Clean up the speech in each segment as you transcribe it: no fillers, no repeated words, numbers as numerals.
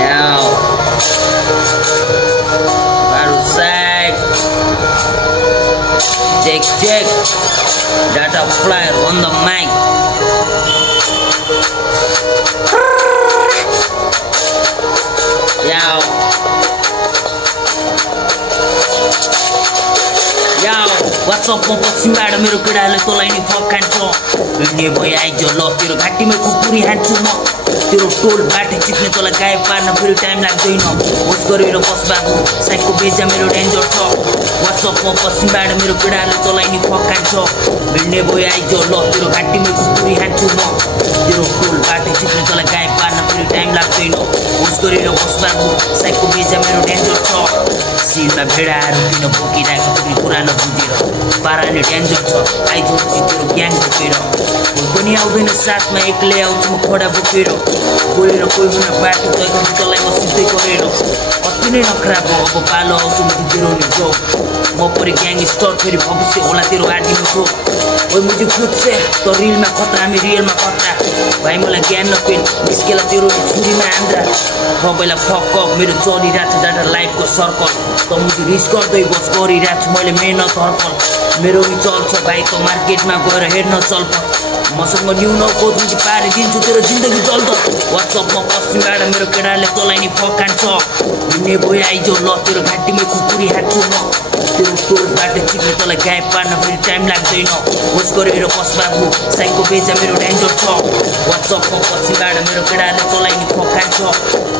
Now, baru side. Check. Data flyer on the mic. What's up, पश्चिमबाट मेरो केटाले तँलाई नि फकान्छ हिँड्ने भई आइज ल तेरो घाँटीमै कुकुरी हान्छु म तेरो टोल बाटे चिप्ने तँलाई गायब पार्न फेरि टाइम लाग्दैन होस गरेर बस बाबु साइकको बेजा मेरो डेन्जर छ व्हाट्सएप पश्चिमबाट मेरो केटाले तँलाई नि फकान्छ हिँड्ने भई आइज ल तेरो घाँटीमै कुकुरी हान्छु म तेरो टोल बाटे चिप्ने तँलाई गायब पार्न फेरि टाइम लाग्दैन होस गरेर बस बाबु साइकको बेजा मेरो डेन्जर छ सिलमा भेडाहरू किन बोकिरहेको तिमी कुरा नबुझेर पाराले डेन्जर छ आइज तेरो ग्याङ बोकेर कोही पनि आउँदैन साथमा एक्लै आउँछु म खडा बोकेर बोलेर कोही हुन बाटो तय गर्छु तँलाई म सिधै गरेर कति नै नखरा भयो अब पालो आउँछु म तेरो नि जाऊ म परि ग्याङ स्टर फेरि भविष्य होला तेरो आदिमा छो ओइ मुझे खुद से तो रील में खतरा हामी रियलमा खतरा भाइ मलाई ज्ञान नपेन निस्केला तेरो छुरीमा आन्द्रा सबैलाई फक अप मेरो चलिरहेको छ डाटा लाइफको सर्कल त मुझे रिस्क गर्दै बस गरिरहेको छु मैले मेहनत हर्कल मेरो नि चल्छ भाइ त मार्केटमा गएर हेर्न चल्छ मसँग न्यू नौको जुन पारिदिन्छु तेरो जिन्दगी चल्छ व्हाट्सएपमा पश्चिमबाट मेरो केटाले तँलाई नि फकान्छ हिँड्ने भई आइज ल तेरो घाँटीमै कुकुरी हान्छु म तेरो टोल बाटो चिप्ने तँलाई गायब पार्न फेरि टाइम लाग्दैन होस गरेर बस बाबु साइकको बेजा मेरो डेन्जर छ व्हाट्सएपमा पश्चिमबाट मेरो केटाले तँलाई नि फकान्छ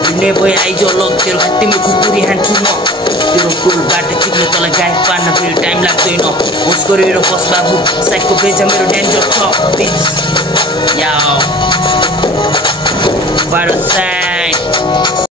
हिँड्ने भई आइज ल तेरो घाँटीमै कुकुरी हान्छु म तेरो टोल बाटो चिप्ने तँलाई गायब पार्न फेरि टाइम लाग्दैन होस गरेर बस बाबु साइकको बेजा मेरो डेन्जर छ Yo, Fireside.